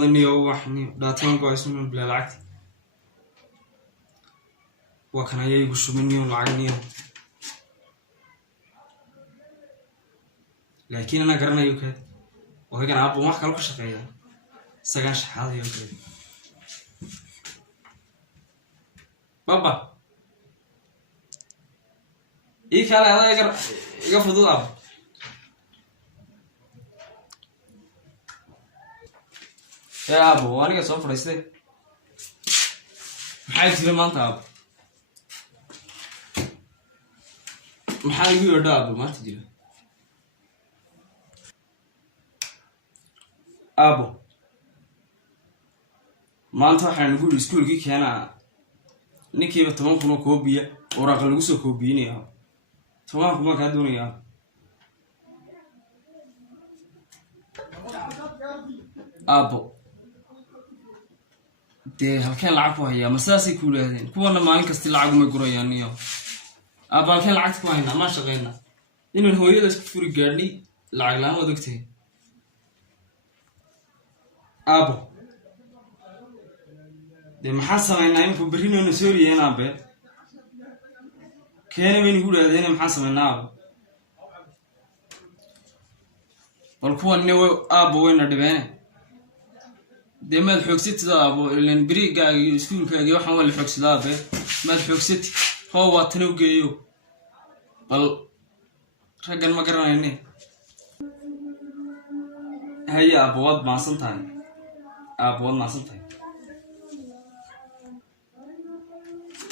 ظني وحني داتين كويسون بلا العكس وكان يجيبوا مني والعيني لكن أنا قرنا يوكل وهي كان أبو ما خلوك شقيا سجن شحاذ يوكل بابا إيه كلا هذا يقفل ضد يا أبو أنا كسر فريسة محل كذا ما أنت محل يقول أبو ما تجي أبو ما أنت إحنا نقول سكول كي كان نكيب تمام كنا كوبية ورقل وسو كوبيني يا تمام كنا كادوني يا أبو dee halkeen lacag ku hayaa masaasay ku leedahay kuwana maalin kasta lacag uma gurayaan iyo halkeen lacag ku haynaa ma shaqeynaa inaan hooyada isku furi gaadhnay lacag la'aan wada ogtahay abo dee maxaa samaynaa iminku berrino soo riyeen aabe keena baynu ku leedahay maxaa samaynaa abo bal kuwan abo wayna dhibeen دي ما الحوكسيت ذا أبو لأن بريء قاعد يسكون كذا يوحنا ولا الحوكس ذا به ما الحوكسيت هو تنوجيو بل رجال ما قرنا هني هيا أبو واد ما صنتان أبو واد ما صنتان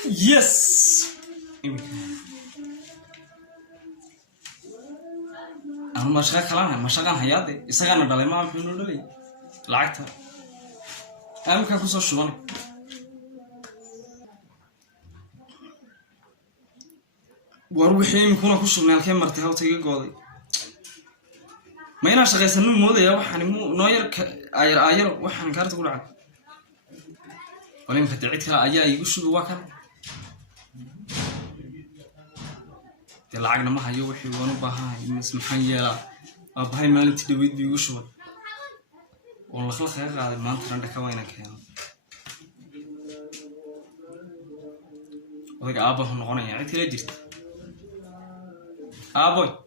يس أنا مشغل كلامه مشغل حياتي إسقانا دلنا ما بينو دلي لعكتها أنا كان كوسا شواني وأروحين يكون كوسا من الكلام مرتها وتيجي قاضي ما يناش غير سنون موضة يا وحني مو ناير عير وحن كارت تقول عاد ولين فتعيد كلا أيا يقولش بواكن تلعقنا ما هي وحي ونبها مسمحين يا أبهاي مالك تدويد بيقولش والله خلاص يا أخي ما أنت عندك وينك هنا وذاك أبوه نغني يعني ترى جرت أبوي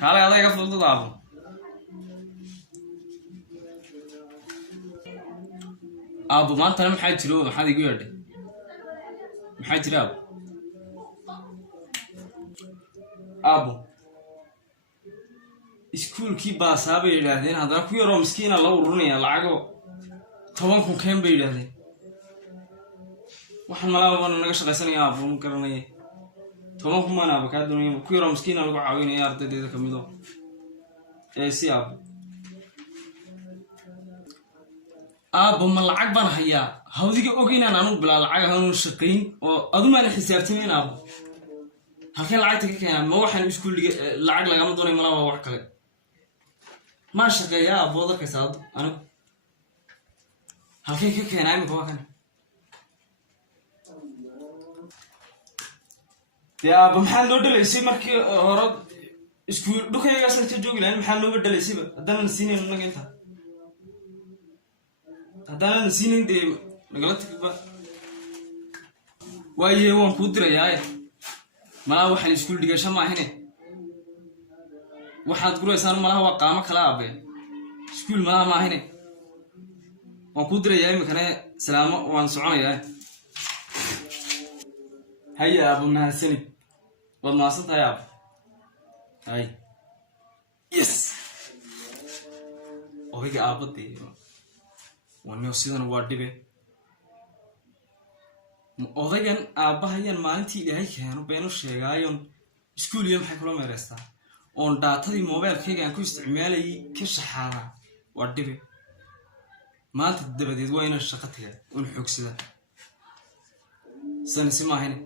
كلا هذا يقفل ضد أبو أبو ما أنت أنا محاج تلو محاج يقول ده محاج تلو أبو iskuul kii baasaabay yiraahdeen hadana ku yaro miskiina la urunaya lacago 10 kun keen bay yiraahdeen waxaan malaaba naga shaqaysanaya abuun garanay 10 kun maana ka doonayay ku yaro miskiina lagu caawinayo ardaydeeda kamido si ma lacag baan hayaa hawdiga ogeynaan aanu bilaa lacag aanu shaqeyn oo aduma la xisaabtameen halkeen lacagta ka keenay ma waxaan iskuuliga lacag laga ma doonay malaaba wax kale ما شقيا أبو ذاك سعد أنا هالكي كي كان عامل كواكن يا أبو محل نود اللي مركي ورد سكول دوك يا جالس تجوج لأن محل نود اللي يسيب هذا نسيني إنه كنت هذا نسيني دي نقولت كبا وأيه هو مقدر يا ما هو حن سكول دقيقة ما هنا waxaad guraysan malaha waa qaamo kala abe iskuul malaha ma ahine waan ku diray imikana salaamo waan soconayaa haya abu mahasani wad maasanta ya hay yes ohiga aabadi wanno sidan waa dhibe odagan aabahayan maalintii ilaahay keeno beenu sheegaayon iskuul iyo maxay kula meereystaa on daatadii mobilkayga aan ku isticmaalayay ka shaxaada waa dhibe maanta dabadeed waa inaan shaqo tagaa un xogsada sanasi ma ahayne